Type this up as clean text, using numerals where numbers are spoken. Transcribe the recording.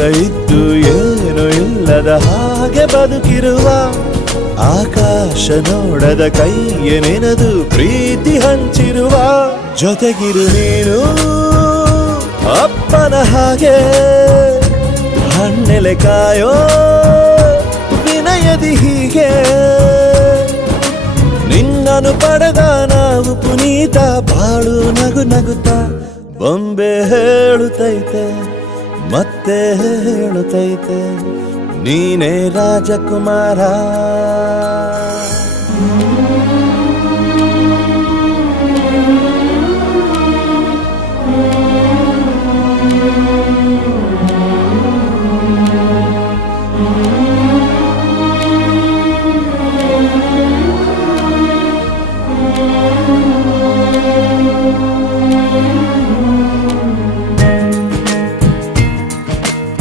ಎಲ್ಲ ಇದ್ದು ಏನು ಇಲ್ಲದ ಹಾಗೆ ಬದುಕಿರುವ ಆಕಾಶ ನೋಡದ ಕೈಯ ನೆನೆದು ಪ್ರೀತಿ ಹಂಚಿರುವ ಜೊತೆಗಿರು ನೀನು ಅಪ್ಪನ ಹಾಗೆ ಹಣ್ಣೆಲೆ ಕಾಯೋ ವಿನಯದಿ ಹೀಗೆ ನಿನ್ನನು ಪಡೆದ ನಾವು ಪುನೀತ ಬಾಳು ನಗು ನಗುತ್ತಾ ಬೊಂಬೆ ಹೇಳುತ್ತೈತೆ ಮತ್ತೆ ಹೇಳುತ್ತೈತೆ ನೀನೇ ರಾಜಕುಮಾರ.